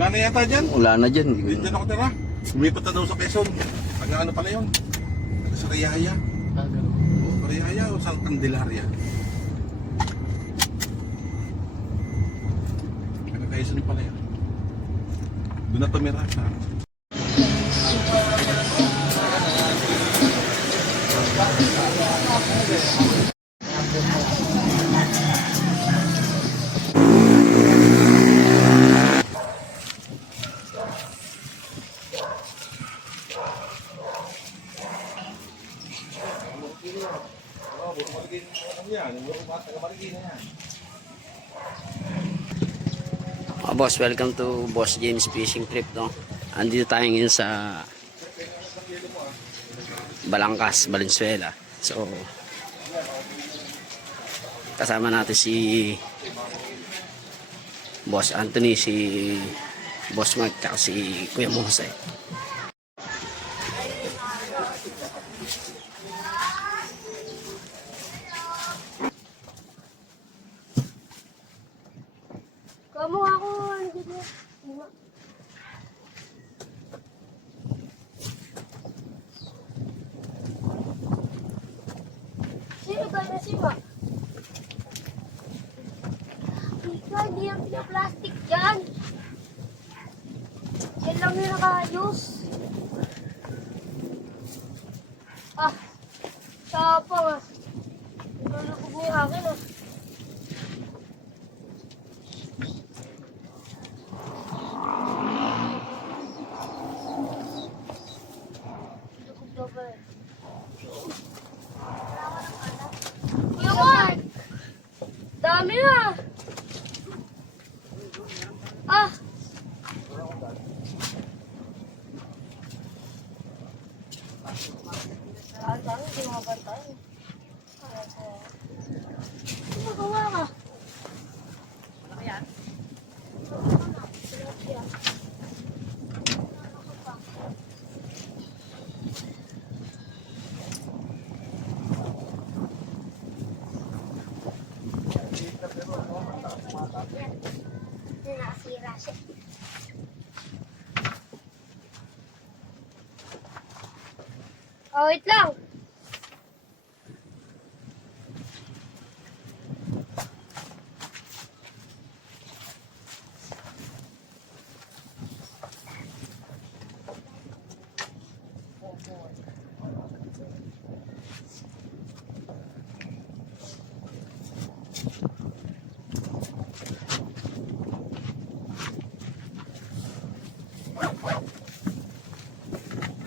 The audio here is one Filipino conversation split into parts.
Wala na yata dyan. Wala na dyan. Dyan ako tira. Lumipat na daw sa Quezon. Taga ano pala yun? Taga sa Riyaya. O Riyaya o sa Candelaria. Taga Quezon pala yun. Doon na tumira sa... Boss, welcome to Boss James Fishing Trip, no? Andito tayo ngayon sa Balangkas, Valenzuela. So, kasama natin si Boss Anthony, si Boss Mike, at si Kuya Jose. Kamu ako dito. Sino ba na siya? Ika, hindi yung pinaplastic dyan. Yan lang yung nakaayos. Ah, sapang ah. Nalulubog mo yung akin ah. Yaman! Dami na! Ah! Dami, hindi mga bantay. Magawa ka. Ano yan? Nasira siya. Oh, wait lang.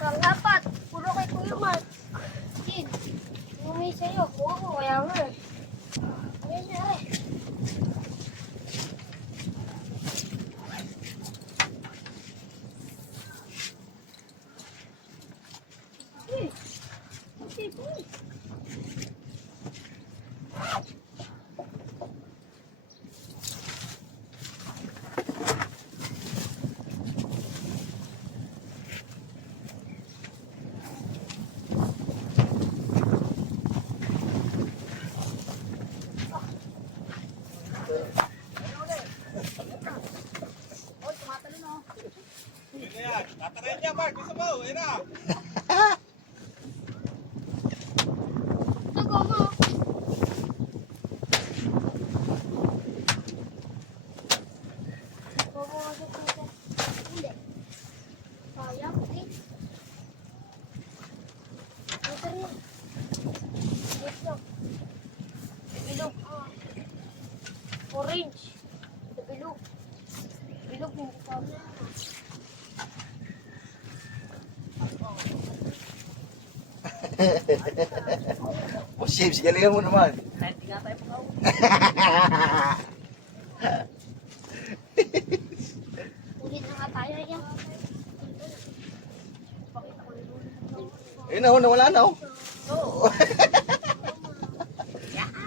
Dapat, puro kay Kuya Mark. Kid, umay sa'yo. Kuha ko, kaya nga eh. Ayan na eh. Tatarayin niya, Mark. Gusto mo? Ayun na. Ito, mo. Hindi. Sayang, eh. Ito rin. Ito. Bilog. Orange. Ito bilog. Bilog, hindi pa. Boss James, galingan mo naman. Hindi nga tayo pakaw. Ulit na nga tayo yan. Ayun na, nawala na oh. Oo.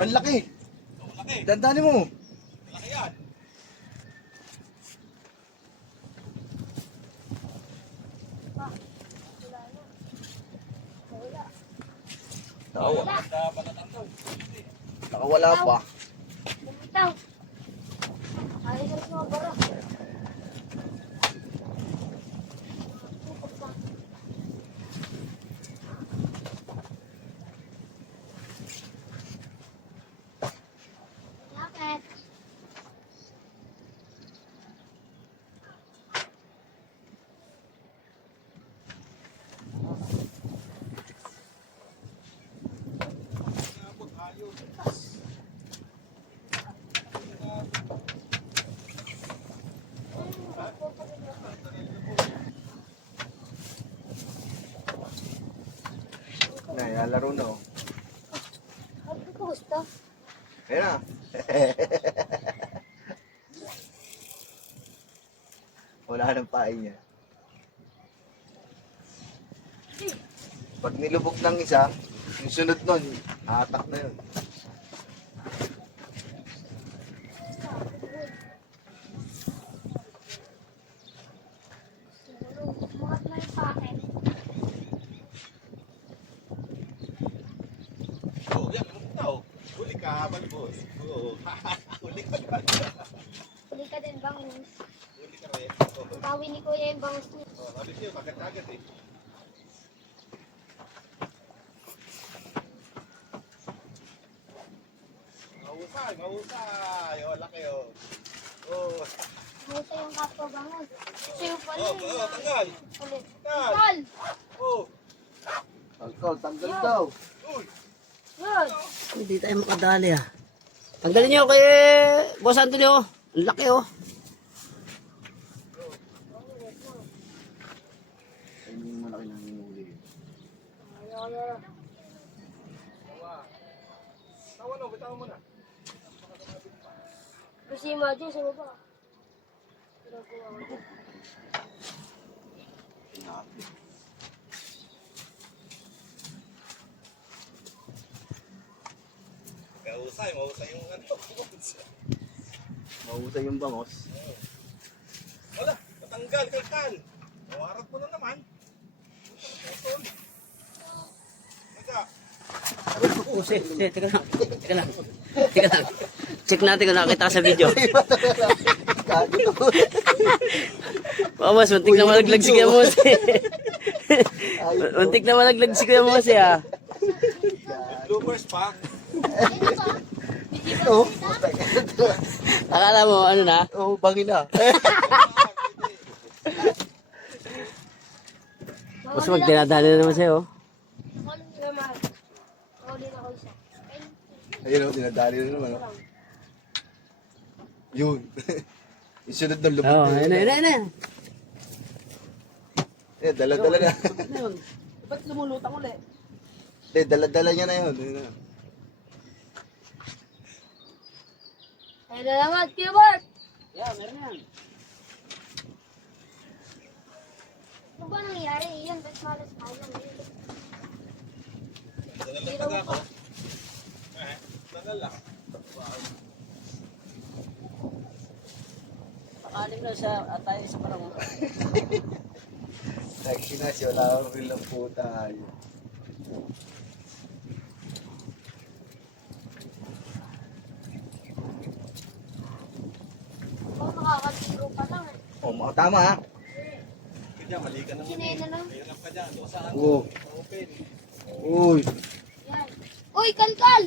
Ang laki. Dandanin mo. Laki yan. Nakawala. Nakawala pa. Bumitaw. Ayos ang mga bara. Naglalaro na oh. Ano ko gusto? Ayan na. Wala nang pain niya. Pag nilubog ng isa, yung sunod nun, hatak na yun. Siguro, bukat na yung packet. Oh, yan. Ano na oh. Huli ka, balbos. Oo. Huli ka. Huli ka din, bangus. Huli ka rin. Oo. Bawi ni Kuya yung bangus niya. Oh, sabi niyo, kagat-kagat eh. Mahusay. Oh, laki oh. Oh. Buta yung kapwa bangus. Siyo pala Oh, yun. tanggal. Ulit. Tanggal. Tol! Oh. Tanggal daw. Uy. Yun! Hindi tayo makadali ah. Tanggalin nyo kay Boss Antonio. Ang laki oh. Ayun yung malaki nang huli. Tawa no, bitawan mo na. Kasi imagine sa baba. Mahusay yung ano. Mahusay yung bangos. Wala, natanggal kay Kan. Mawarat mo na naman. Utol. Teka. Teka lang. Check natin kung nakita ka sa video. Oh, boss, muntik na malaglag si Kuya Mose. Muntik na malaglag si Kuya Mose ah. Bloopers pa. Oh, Akala mo, ano na? oh, bangin na. Boss, magdinadali na naman sa'yo. Nakaulit ako isa. Ayun oh, dinadali na naman oh. Yun. Yung sunod ng lubog. Oo, ayun na. Eh, dala-dala na. Ba't lumulutang ulit? Eh, dala-dala niya na yun. Ayun na. Ayun na naman, Kibart! Yeah, meron yan. Ano ba nangyari? Iyan, ba't malas ka lang? Nalalag ako. Nalalag. Pakalim na siya at tayo sa parang. Sexy na siya. Wala akong rin lang po tayo. Oh, makakatiro pa lang eh. Oh, tama ha. Kaya mali ka naman. Sinay na lang. Ayun ka dyan. Doon saan? Oo. Open. Uy. Yan. Uy, kalkal!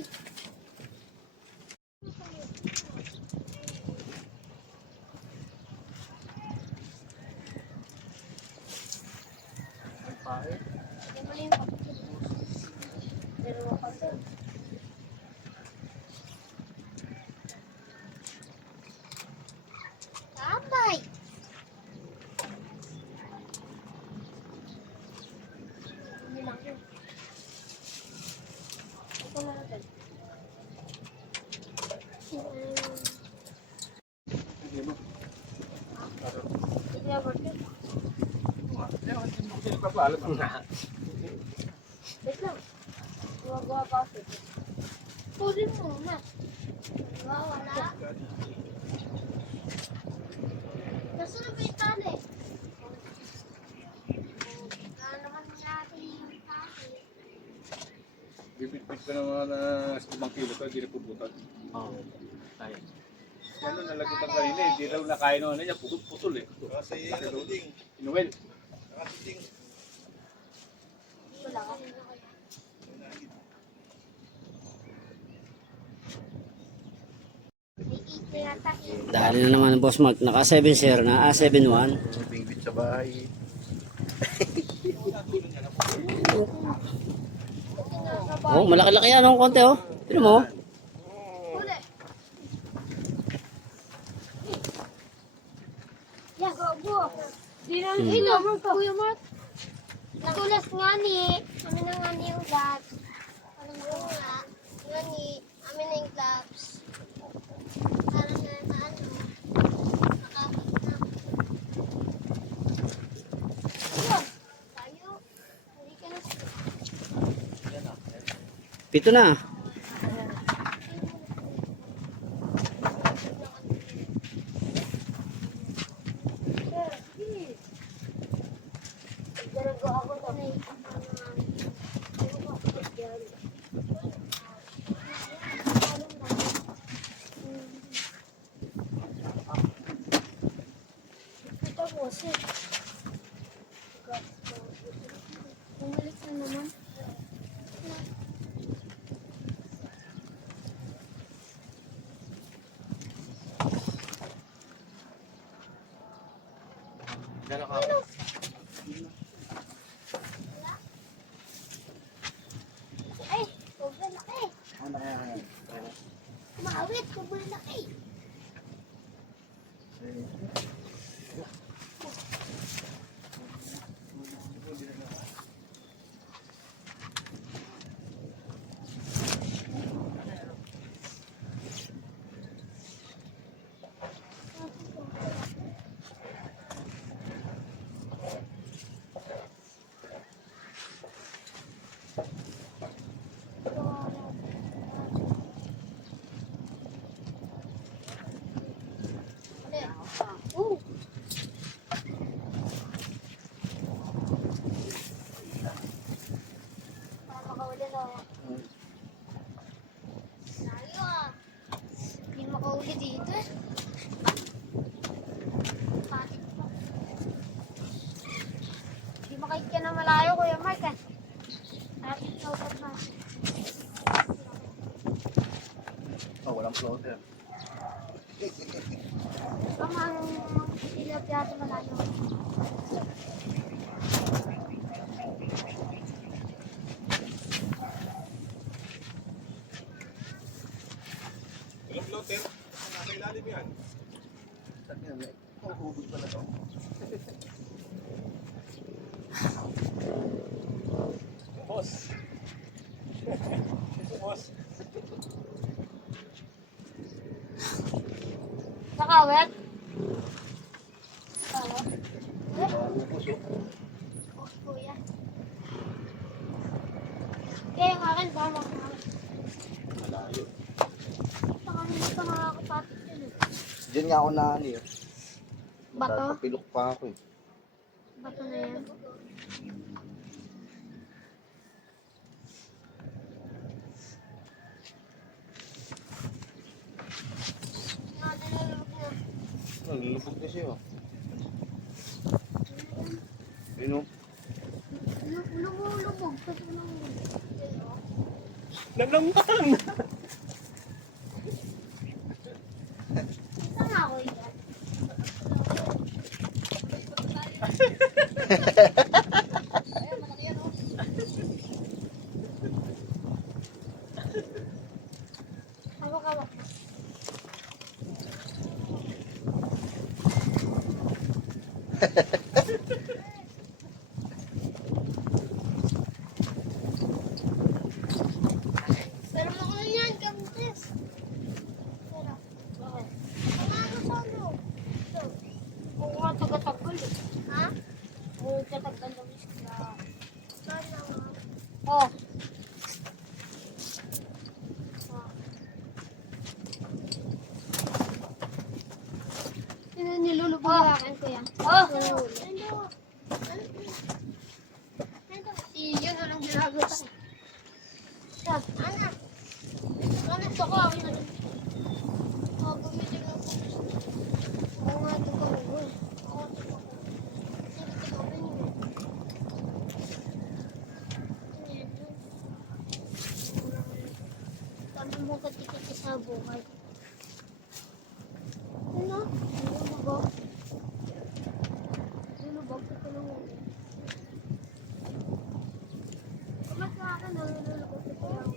Hindi mali yung kapatid. Pero kapatid. Tamay! Hindi lang yun. Ito na natin. Sige, Martin. Wait lang. Gumagawa pa ako. Pulin mo na. Wala. Nasaan ba yung tali? Wala naman natin yung tali. Bibit-bit ka naman na 5 kilo ka, hindi na puputol. Oo. Tayo. Ano nalagutan kanina, hindi raw nakain ano niya, putol eh. Kasi ano ding, Noel. Ding. Wala ka. May ite yata eh. Dali na naman ang Boss Mark. Naka 7-0 na. 7-1. Bingbit sa bahay. Oh, malaki-laki yan. Ang konti oh. Tignan mo. Huli. Ya, gago. Di na Kuya Mark. Nagulas nga ni. Ano na nga ni ulat. Amin na yung gloves. Para na ano, nakapit na. Ayun, tayo. Hindi ka na. Pito na. Bumalik na naman. Ay, sobrang laki. Kumawit, sobrang laki. Oh. Para makahuli na ako. Layo ah. Hindi makahuli dito eh. Patik pa. Hindi makikita na malayo, Kuya Mark eh. Patik na upat na. Oh, walang floater. Tama ang tilapia sa malayo. Walang floater. Nasa ilalim yan. Saan yan? Oh, hubog pala to. Boss. Boss. Nakawet? Oo. Oh, kuya. Kaya yung akin, bama ko. Malayo. Saka nila ito nakakapatik yun eh. Diyan nga ako naano eh. Bato? Papilok pa ako eh. Bato na yan. Nalulubog na siya. Ayun o. Lumulubog. Kasi Nanamtan! saan ako yan? Hawak-hawak. Pero mo ko yan, kamutis. Pero, bakit? Kumano sa ano? Ito. Kung nga taga-tagol eh. Ha? Kung taga-tagol ng isla. Sana nga. Oh. Sino nilulubog sa akin ko yan? Oh! Iyon, anong ginagawa? Anak! Anak, ito ka. Oh, gumitin ng pulis. Oo nga, ito ka. Oo, ito ka. Sige, ito ka. Sabi mo katikit sa buhay. Ano? Lulubog. Lulubog. Ito lang mo. Mas sa akin ang lulubog. Ito lang.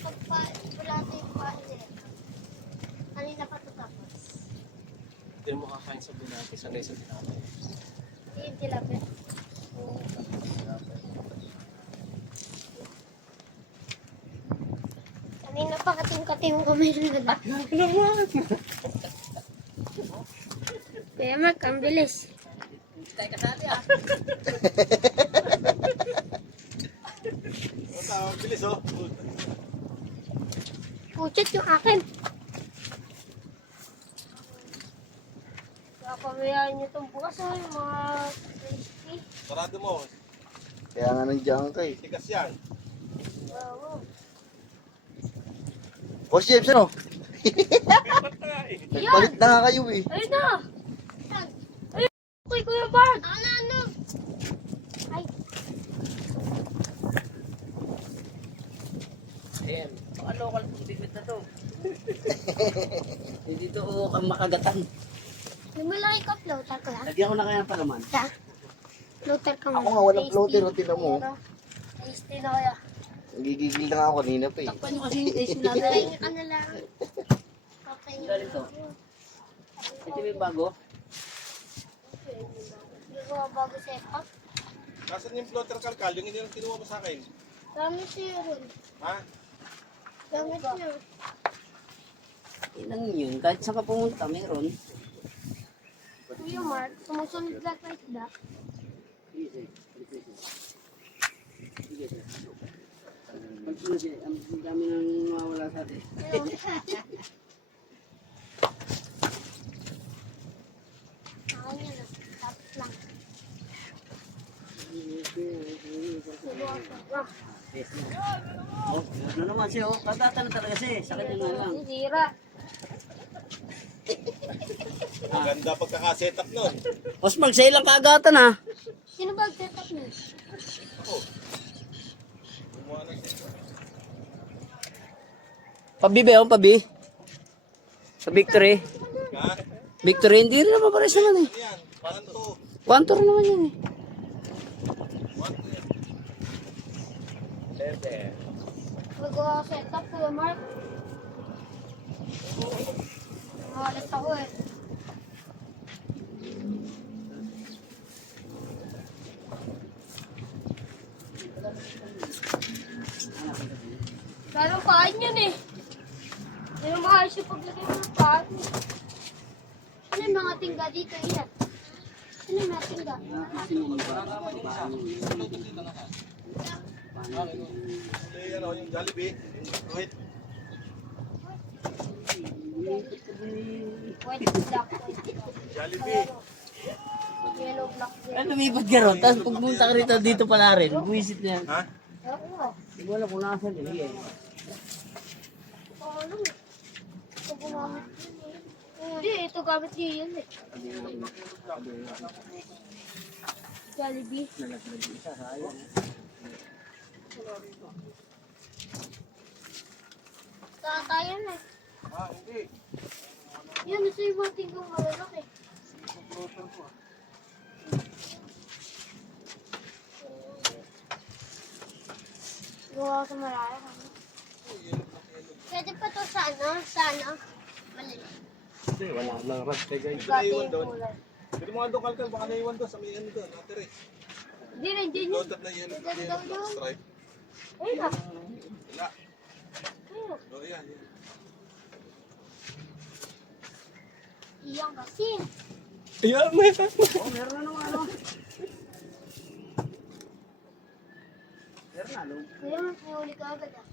Pagpa-bulate yung pahin. Kanina pa ito tapos. Hindi mo kakain sa binati, sanay sa binati. Hindi yung tilapia. Pati yung kamay na nila. Kaya Mark, ang bilis. Tayo ka sa atin ah. Bilis oh. Puchat yung akin. Kakabayaan nyo itong bukas oh, yung mga crispy. Sarado mo. Kaya nga nandiyan ka eh. Tigas yan. Oo. Boss James, ano? Patay. Nagpalit na nga kayo eh. Ayun na! Ay, okay, Kuya Bart! Ano? Ay, Ayan. Mga local bibit na to. Hindi to kang makagatan. yung malaki ka floater ko lang. Lagyan ko na kaya palaman. Da? Floater ka Ako nga, walang floater, oh, tingnan mo. Tasty na kaya. Nagigigil na nga ako kanina pa eh. Takpan nyo kasi yung taste natin. Kakain ka na lang. Kakain ka Ganito. Ito yung bago. Hindi ko bago setup. Nasaan yung floater kalkal? Yung hindi lang kinuha mo sa akin. Gamit siya rin. Ha? Gamit niya. Ilang yun. Kahit saan ka pumunta, meron. Kuya Mark, sumusunod lang like that. Ang dami nang mawawala sa atin. Akin yan ah. Tapos lang. Oh, ano naman siya, oh. Kagatan na talaga siya, eh. Sa kanya nga lang. Sira. Maganda pagkakasetup nun. Osmar, sa ilang kagatan ha. Sino ba setup niya? Gumawa ng setup. Pabi ba yun, pabi? Sa Victory. Ha? Victory, hindi rin naman pares naman eh. Ano yan? Paano to? Quantor naman yan eh. Magawa ko setup Kuya Mark. Mahalas ako eh. Lalong paan yan eh. Hindi na maayos yung paglagay mo ng paan. Ano yung mga tingga dito yan? Ano yung mga tingga? Yung ano, yung Jollibee. Wait. White, black, white. Jollibee. Yellow, black, Ano yellow. lumipat ka ron, tapos pagpunta ka rito dito pala rin, buwisit na yan. Ha? Oo. Hindi ko alam kung nakasan eh. Ano? Ito gumamit yun eh. Hindi, ito gamit niya yun eh. Jollibee. Tatayan eh. Ah, hindi. Yan, ito yung mga tinggang malalaki. Gawa ko malalaki. Pwede pa to sa ano? Sa ano? Maliliit. Hindi, wala lang rat kay guys. Gati naiwan yung doon. kulay. Pwede mo nga doon kalkal. Baka naiwan doon sa may ano doon. Natire. Hindi rin din yun. Floater na yellow. Yellow black stripe. Ayun na. Wala. Ayun. Oh, yan. Yan. Iyang kasi. Ayan, may Oh, meron na naman ano. Meron na, no? Kaya may huli ka agad ah.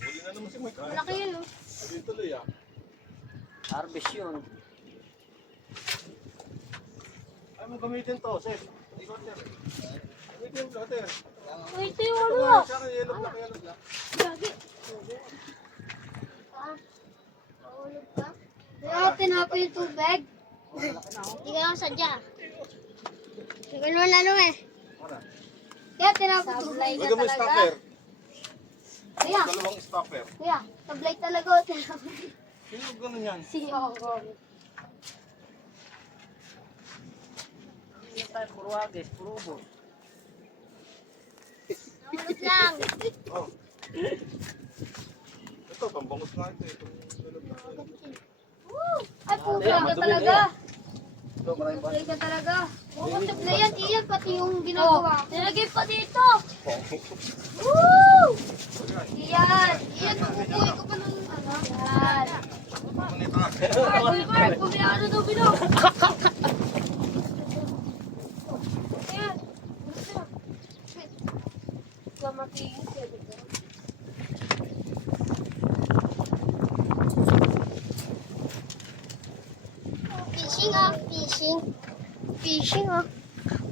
Huli na naman si Mike. Malaki yun oh. Sabi tuloy ah. Harvest yun. Ay mo gamitin to, Seth. Ikaw sir. Gamitin yung floater. Ay, ito yung ano ah. Siya kay yellow black, yellow black. Lagi. Ah, mahulog ka? Kaya tinapay yung tubig. Hindi ka lang sadya. Hindi ka naman lalo eh. Kaya tinapay yung tubig Lagyan na mo yung talaga. stopper. Kaya, Dalawang stopper. kaya, tablay talaga o tinapay. Sino ganun yan? Siya ako. Hindi tayo puro agis, puro ubos. Naulog lang. Oh. Ito, pambangus nga ito. Itong yellow black. Woo! Ay, puga ka talaga. bro, maraming ba? Sablay ka talaga. Oo, sablay yan. Iyan, pati yung ginagawa. Nilagay pa dito. Woo! Iyan. Iyan, mabubuhay ko pa ng ano. Yan. Manita ka. Mark, kumiyano daw bino. Ayan. Kamatingin siya dito. Fishing ah, fishing. Fishing ah.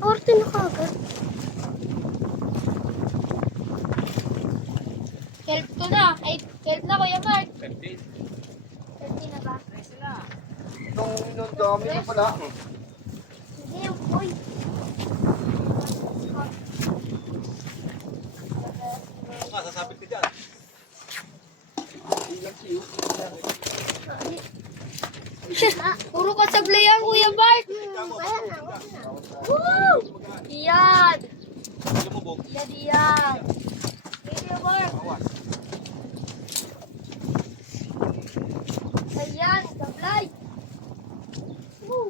Orte na kagad. Help ko na. Ay, help na Kuya Mark. 15. 30 na ba? Itong dami na pala. Sige, boy. Sasabit ka dyan. Puro ka sablayan, Kuya Bart. Woo! Iyan. Lumubog. Iyan, iyan. Kuya Bart. Ayan, sablay. Woo!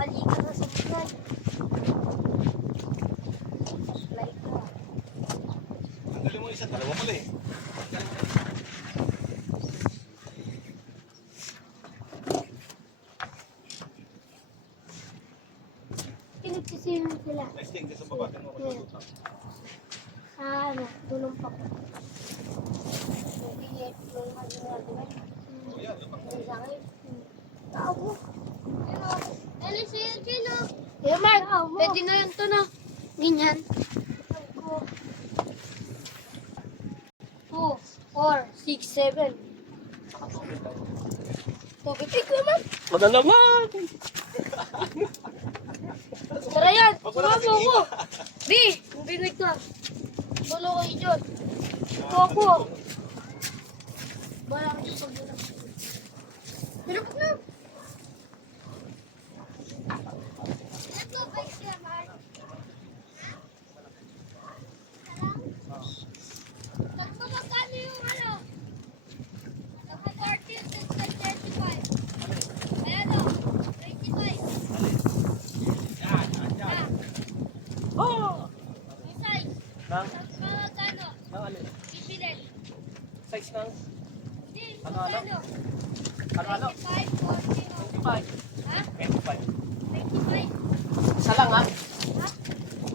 Ali ka na sablay. Sablay ka. Ang galing mo isa, dalawa pala eh. Pinagsisimon sila. Next thing, sa baba. Tingnan mo kung saan. Sa ano, tulong pa ko. Hindi, tulong pa nila, di ba? Oh, yan. Lumang. Ay, sa akin. Ako. Ano siya dyan, oh? Eh, Mark, pwede na yan to, no? Ganyan. 2, 4, 6, 7. Tubig, Kuya Mark. Wala naman! Tara yan, sumama ako. B, binig ka. Tulo kayo dyan. Ito ako. Bala ka dyan pag dito. Hirap na. Hirap na ba siya, Mark? Magpapakano yung ano? Naka-40 at 35. Ayan o, 25. Oh! Yung size. Nang? Magkano? Nang ano? Bibilin. Size ng? Hindi, Ano? magkano? Ano? 25, 40, o- 25. ha? 25. 25. Isa lang ha? Ha?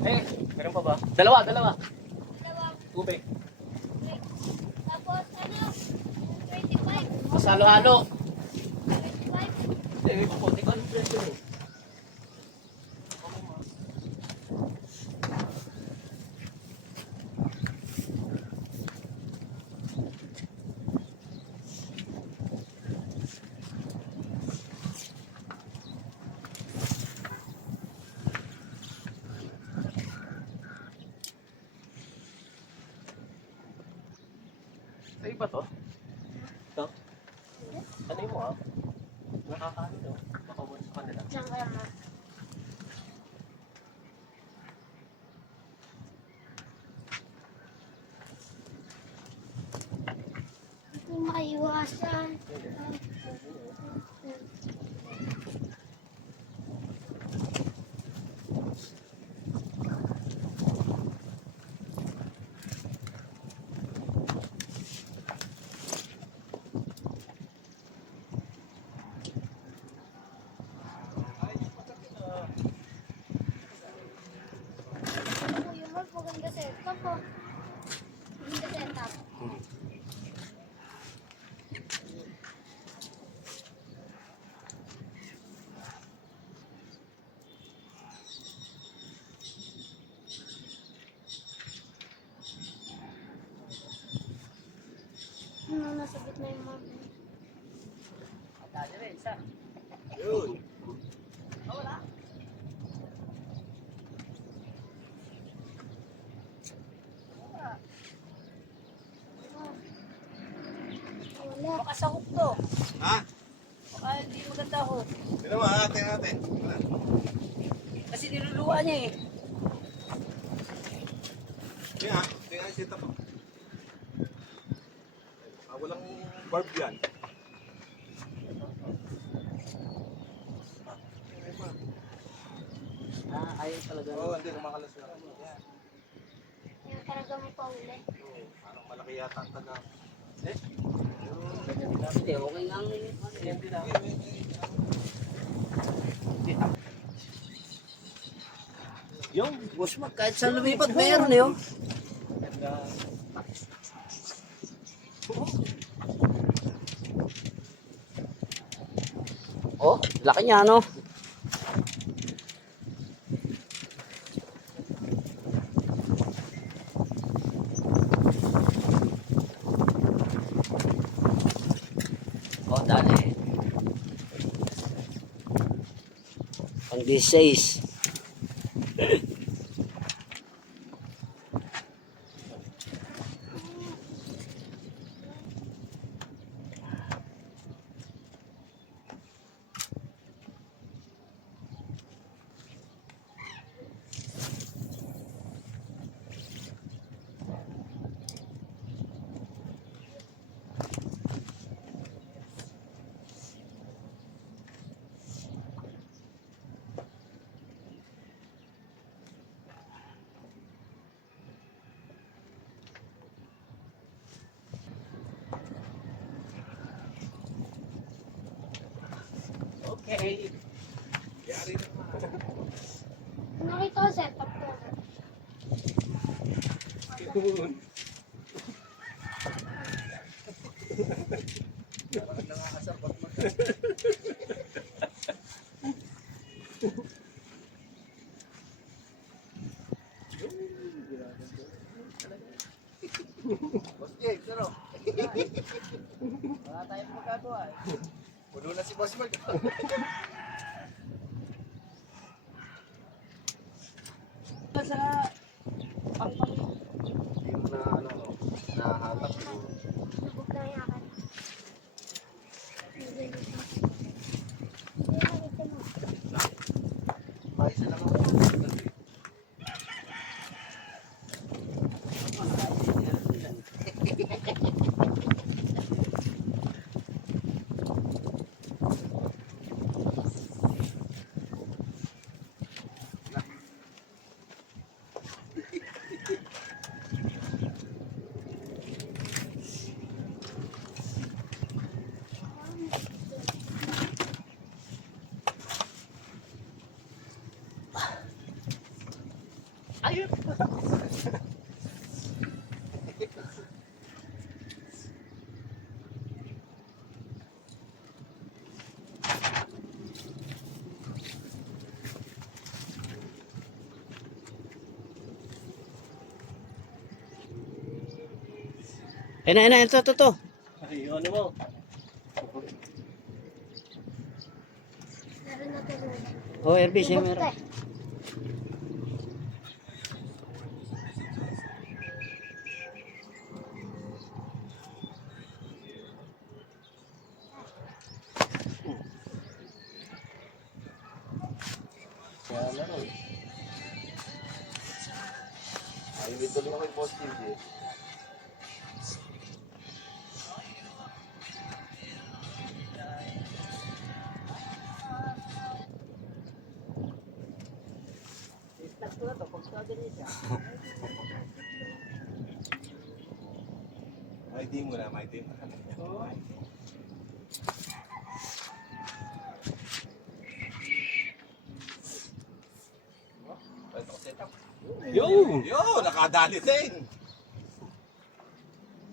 Eh, meron pa ba? Dalawa. Dalawang Tubig. break. Tapos ano? 25. Mas halo-halo. 25. Hindi, may puputi ko. Ano presyo eh? Sa iba to? Ito? Ano mo ah? Nakakaano to? Baka mo sa kanila. Diyan kaya ma. Hindi maiwasan. Yung Mark, maganda setup po. Maganda setup. Ano, nasa gitna yung Mark. Yun. Wala. Baka sa hook to. Ha? Baka hindi maganda ho. Tingnan mo, ate natin. Kasi niluluwa niya eh. Tingnan, tingnan yung setup. Walang barb yan. Ayaw talaga. Oo, hindi, kumakalas na. Yung talaga mo pa uli. Parang malaki yata ang taga. Hindi, okay nga ang yan din ako. Yung, Boss Mark, kahit saan lumipat, mayroon eh. Oh. Oh, laki niya, no? Oh, dali. Pang 16. okay. Nakita ko setup ko. Boss James, ano? Wala tayong magagawa eh. Puno na si Boss Mark. Sa pang Hindi mo na, ano, nahahatak siguro. Lubog na yung akin. Hindi nakita mo. Ay, isa lang ako. Ayun. Ito. Ay, ano mo? Meron na tulog. Oh, RB, siya Lubog meron. ka eh. Kaya na rin. Ay, may tuloy ako yung Boss James eh. start ko na to, pag sa ganyan siya. May team mo na, may team. Ito ko setup. Yo! Yo, nakadali din.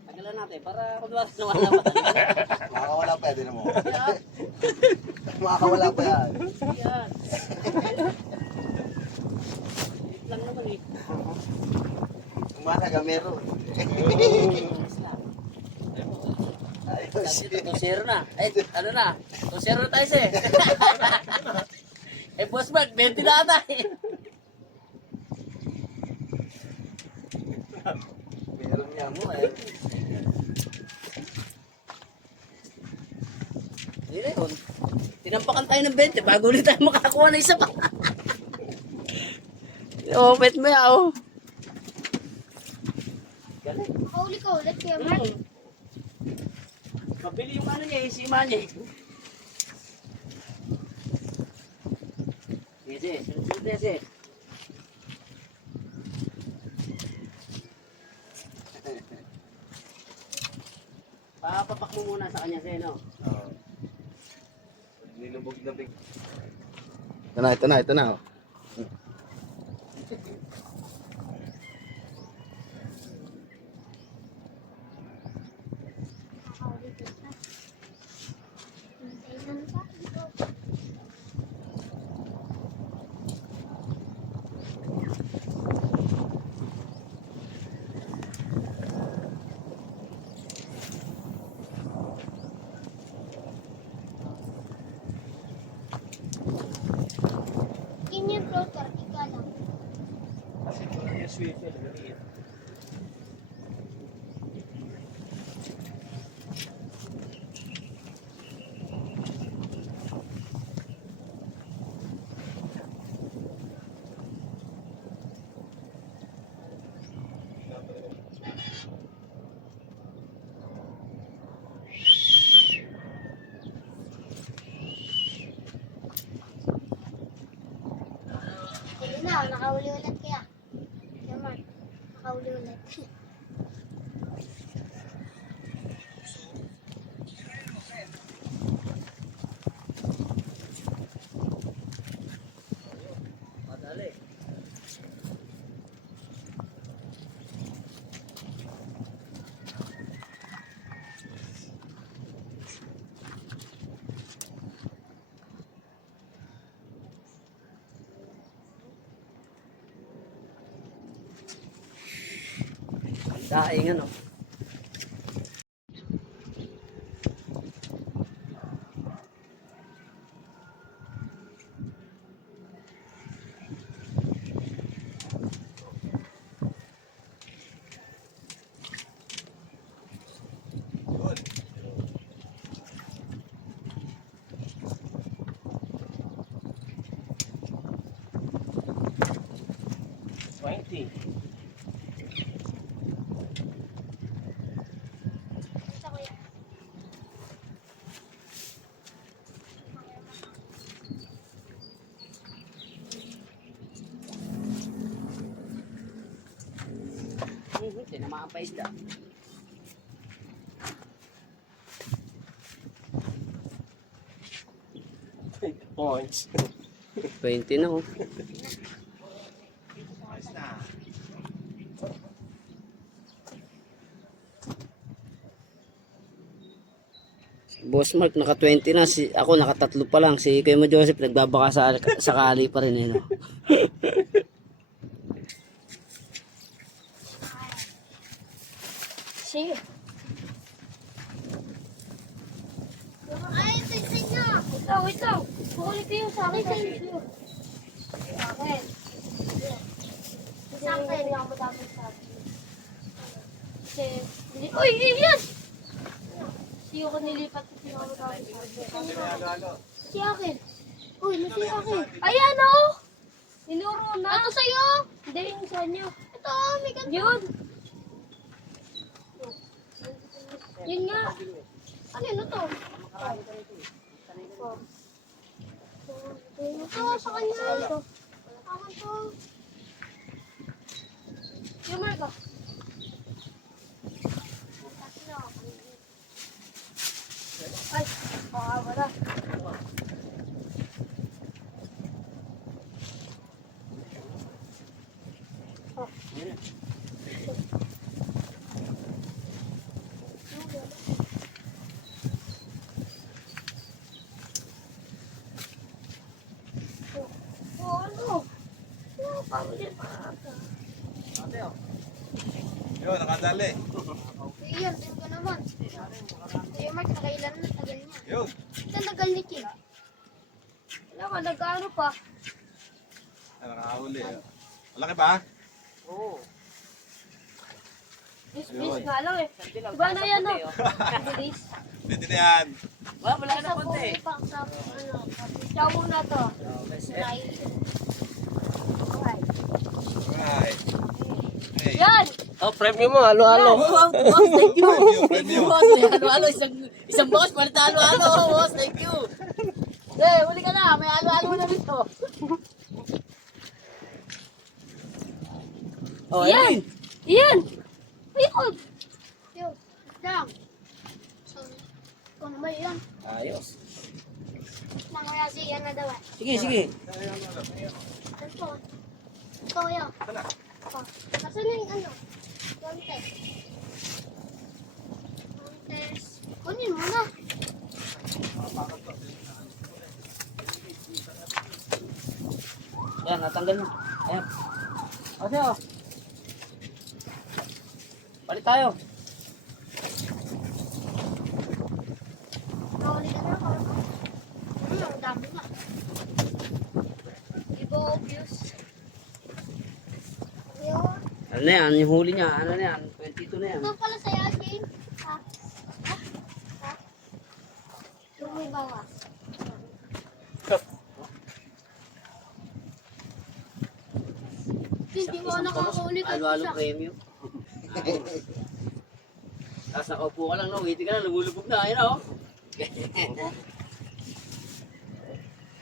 Tagalan natin para kunwari naman. Makakawala pa yan, din mo. Makakawala pa yan. Yan. Wait lang naman eh. Umalaga meron. Yes lang. Ayos. Kasi ito, 2-0 na. Ay, ano na? 2-0 na tayo siya eh. Eh, Boss Mark, 20 na ata eh. Meron niya mo eh. Hindi na yun. Tinampakan tayo ng 20 bago ulit tayo makakuha ng isa pa. Oh, pet mo yan, oh. Galing. Makauli ka ulit, Kuya Mark. Mabili yung ano niya, yung sima niya eh. Sige, sunod-sunod na siya. Papapak mo muna sa kanya sa'yo, no? Pag nilubog na big. Ito na. Oh. Nakaulitin na. Hintay lang tayo. Ganyan floater, ika lang. Kasi kung yung sweet yun, maliit. Sige na, nakauli ulit kaya. Naman, nakauli ulit. Madali. Daing ano. Yun. $20. Basta kuya. Tinamaan pa isda. Points. 20 na oh. Ayos na. Boss Mark, naka 20 na. Ako naka 3 pa lang. Si Kuya Mo Joseph, nagbabaka sakali pa rin. No? Sige. Ay, tignan niya. Wait lang. Kukulit ko yung sa akin. Sa akin. Sa akin. Hindi ako dapat sa akin. Kasi, uy, yan! Hindi ako nilipat kasi ako dapat sa akin. Si akin. Uy, nasi akin. Ayan o! Ninuro na. Ito sa'yo. Hindi, yung sa inyo. Ito, may ganda. Yun. Yun nga. Ano yun ito? Ito, sa kanya. Akin to. Yung marka. Ay, wala. Yun, nakadali. Iyan, din ko naman. Kuya Mark, nakailan na tagal niya. Yun. Ito tagal ni Chig. Wala ka, nag-ano pa. Nakahuli. Malaki ba? Oo. Bis nga lang eh. Diba na yan o? Bilis. Pwede na yan. Wala na Sa konti. pang sa ano. Chow muna to. Nai. Right. Hey. Yan! Oh, premium mo, halo-halo. Wow, boss, thank you. Premium. Boss, may halo-halo. Isang boss, palit na halo-halo. Boss, thank you. Huli ka na. May halo-halo na dito. Oh, Yan! Yan! Ayun! Yun. Lang. Tambay yan. Ayos. Nangaya siya na daw eh. Sige, sige. Ito. Ito yan. Oh. Nasaan yung ano? Contest. Contest. Kunin mo na. Yan, natanggal mo. Ayan. O, siya, o. Balik tayo. Nakuli ka na. Ang dami na. Ibo obvious. Ayun. Ano na yan? Yung huli niya. Ano na yan? 22 na yan. Ito pala sa'yo, Jane. Ha? Ha? Ha? Yung may bawas. Hindi mo nakakahuli ka Halo-halo siya. premium. Tapos nakaupo ka lang, no? Waiting ka na, lumulubog na. Ayun, o.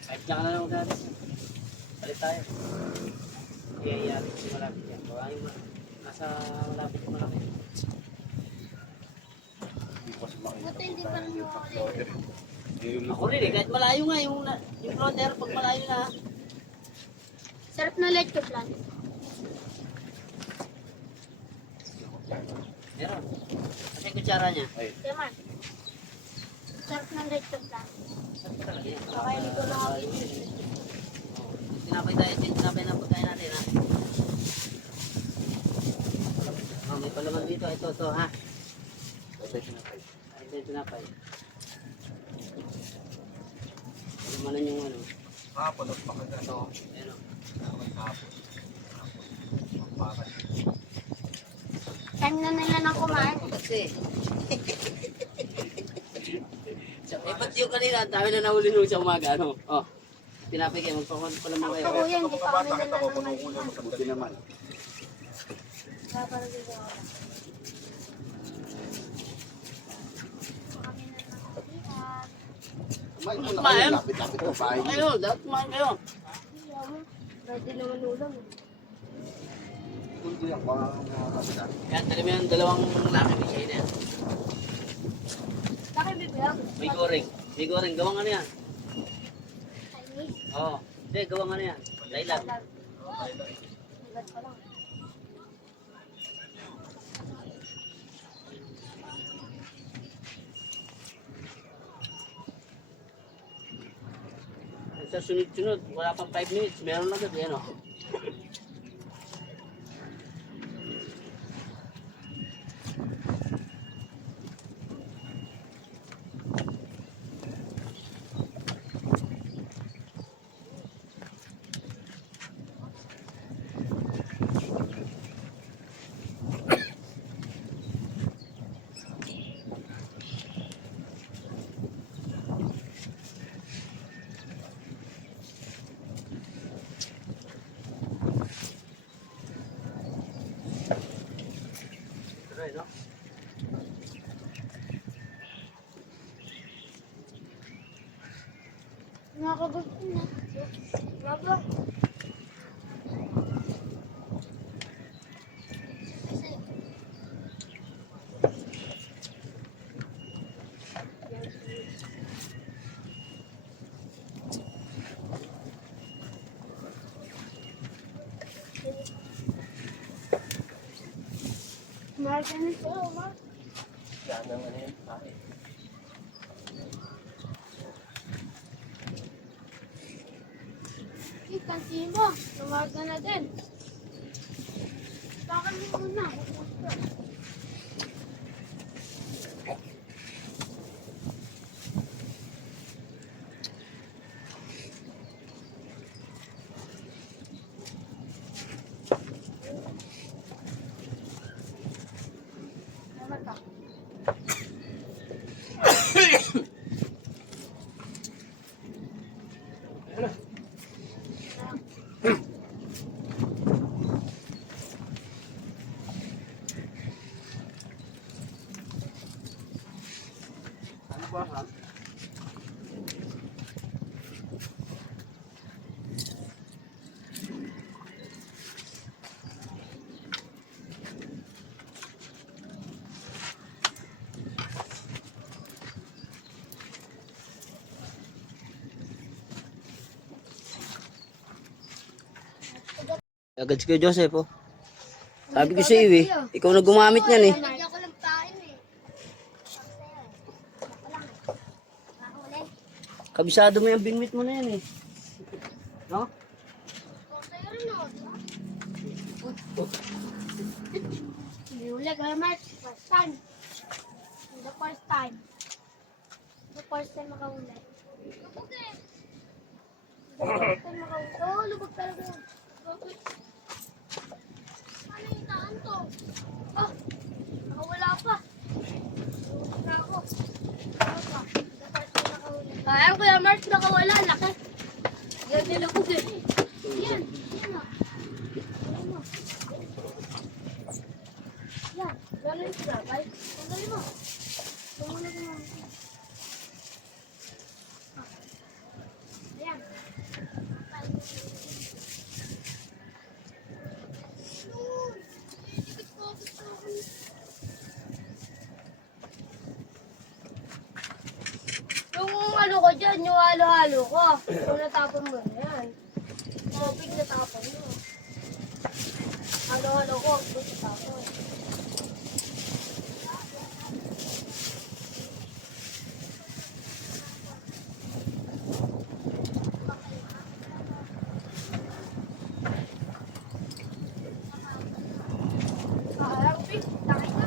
Kahit dyan ka na lang magkakit. Balik tayo. Iyayari ko malapit yan. Baka yung nasa malapit yung malaki. Buti hindi pa rin nakahuli. Ako rin eh, kahit malayo nga yung floater, pag malayo na. Sarap na leche plan. Meron. Kasi yung kutsara niya. Yaman. Sarap na leche plan. Baka hindi ko nakakita. Tinapay tayo, tinapay na pagkain natin ha. Oh, may palaman dito, ito ha. Ito yung tinapay. Palamanan yung ano. Kapalot pa ka dyan. Ito, ayun o. Time na nila nang kumain. Kasi. Eh, ba't yung kanina, ang dami na nahuli nung sa umaga, ano? Oh, tinapay kayo, magpapalaman kayo. Ako yan, hindi pa kami Nakita nila ko, nang punukulan mo sa Buti naman. para dito. Kumain mo na Kumain? kayo. Lapit-lapit na bahay. Kayo, dapat kumain kayo. Pwede naman ulam. Kundi lang, baka nakakasya. Yan, dali mo yung dalawang laki ni Shane yan. Laki bibiyag. May goreng. May goreng, gawang ano yan? Chinese. Oo. Oh, hindi, gawang ano yan? Thailand. Bigat pa lang. Sa sunod-sunod, wala pang 5 minutes, meron na agad, yan o. Tuloy, no? Nakakagusto na. Baba. Mahal ka nito, Mark. Yan ang ano yun. Ay. Kantin mo. Tumawag ka na din. Bakit mo muna? Naman ka. Ano ba, ha? Agad si Kuya Joseph, oh. Sabi ko sa iyo, eh. Ikaw na gumamit niyan, eh. Lagyan ko ng pain eh. Ako lang. Mahuli. Kabisado mo yung binmit mo na yan, eh. No? Kung sa'yo rin ako, di ba? Hindi huli, Kuya Mark. First time. The first time. The first time makahuli. Lubog eh. The first time makahuli. Oo, lubog talaga yun. Ano yung daan to? Ah, nakawala pa. Wala ako. Wala pa. The first time makahuli. Kaya Kuya Mark, nakawala. Laki. Yan nilubog eh. Yan. Yan o. Yan o. Yan. Lalo yung sinabay. Tanggalin mo. Tumulag mo. Ayan. Yung ano ko dyan, yung halo-halo ko. Kung natapon mo na yan. Tubig na tapon mo. Halo-halo ko, kung natapon. Parang pink, laki na.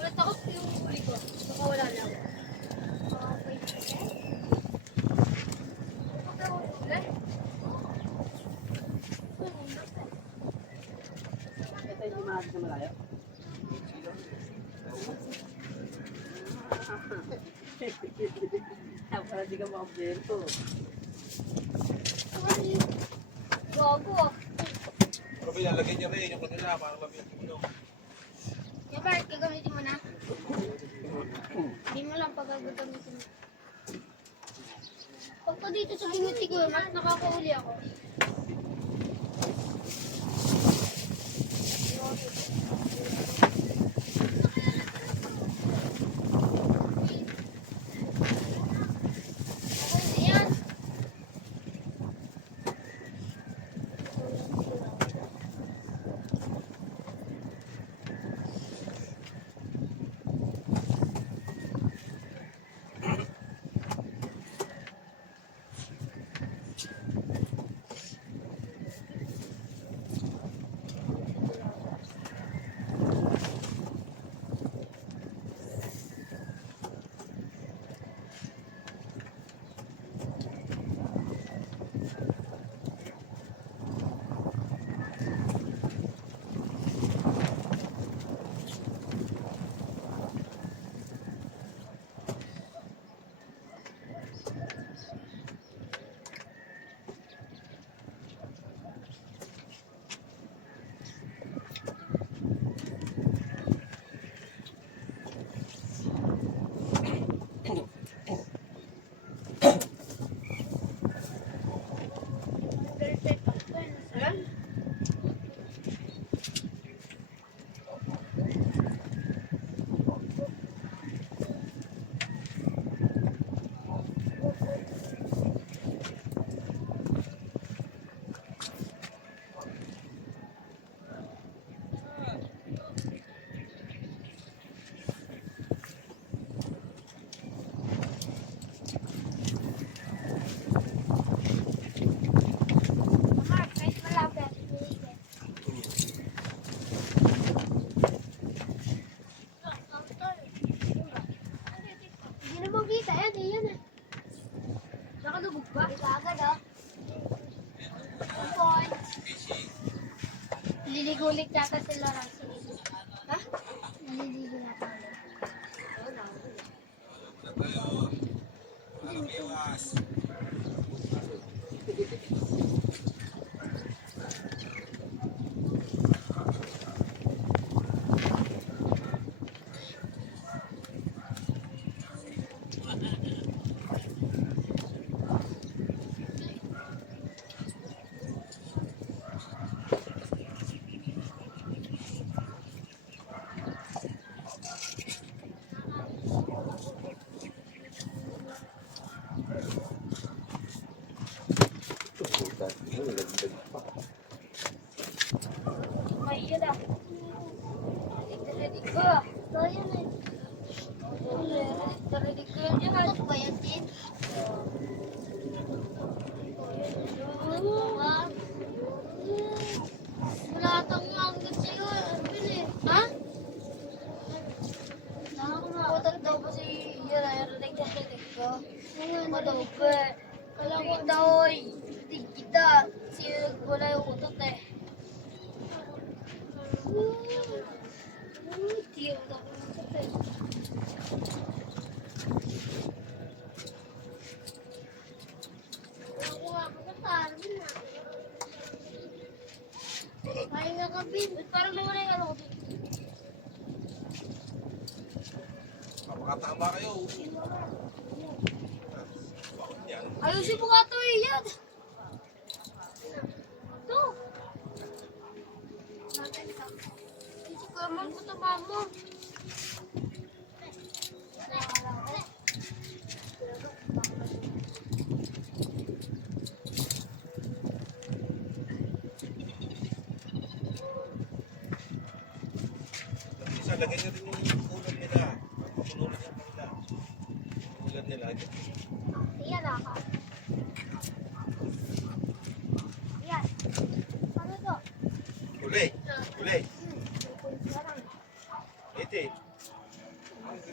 Ulat ako yung huli ko. Baka wala lang. Okay. Baka wala. Ito yung mahal sa malayo. Para di ka makaberto. Gago ah. Pero ilalagay niya rin yung kanila para lamig yung ulo. Yung Bart, gagamitin mo na. Hindi mo lang pag gagamitin mo. Pagka dito sa hinuti ko, mas nakakahuli ako. Ayan. Mark, kahit malapit. Hindi naman kita yan, yan eh. Nakalubog ba? Kita agad ah. 1 point. Liligulik yata sila Ramsey. Ha? Naliligo na tayo. wala yung utot eh. Hindi yung utot eh. Ako nga, pagkatalo na. Kaya nga ka, Bin. Ba't parang may wala yung ano ko dito? Mapakatama kayo. Bakit yan? Ayusin mo nga ito eh, yan. Ito. Ayusin ko naman ko ito, mamo. Isa, lagyan nyo rin yung ulan nila. Papunulan yung kanila. Ulan nila. Ayan ako. Ayan. Ano to? Uli. Uli. Iti.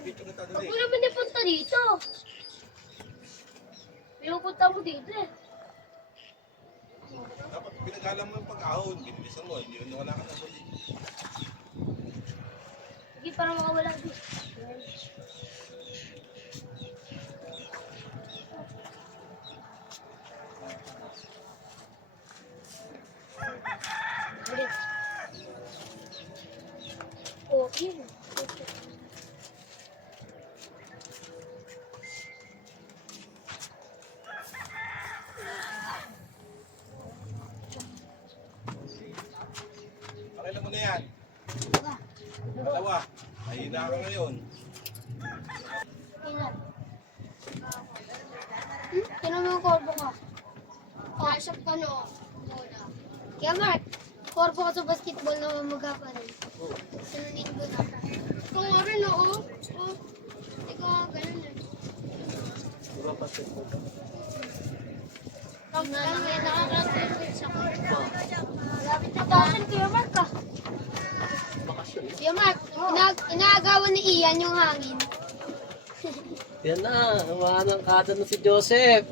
Dito kita Huwag dali. mo naman ipunta dito. Pinupunta mo dito eh. Dapat pinagalan mo yung pag-ahon. Binilisan mo. Hindi mo wala ka na uli. Sige, para makawala dito. Okay. Pakilan mo na yan. Dalawa. Mahina ka ngayon. Ilan? Tinan mo yung korbo ko. Kasap ka no. Kaya Mark, korbo ko sa basketball na mamagapan rin. Sununin ko na. Ikaw nga rin, oo. Oo. Ikaw nga ganun eh. Diba basketball ka? Nakaka-graduate sa korbo. Malapit na basan, Kuya Mark ah. Bakasyon. Kuya Mark, inaagawan ni Ian yung hangin. Yan na, umahanang kada na si Joseph.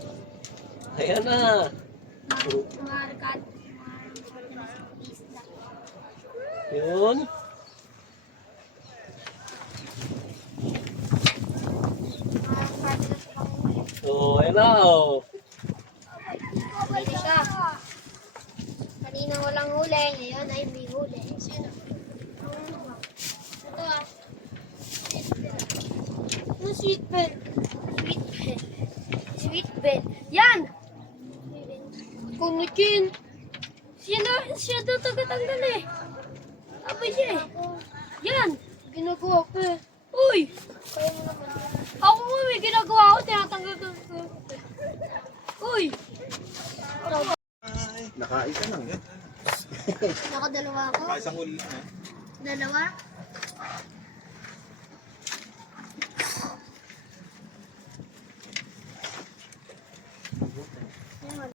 Ayan na. Markat. Yun. Oh, ayan na. Oh. Pwede siya. Kanina walang huli, ngayon ay may huli. Sino? Ito ah. Ano sweet bell? Sweet bell. Sweet bell. Yan! Kumikin. Siya daw tagatanggal eh. Abay siya eh. Yan! Ginagawa ko eh. Uy! Ako nga may ginagawa ko, tinatanggal ko. Uy! Nakaisa lang. Yan. Nakadalawa ako. Isang uli lang. Dalawa?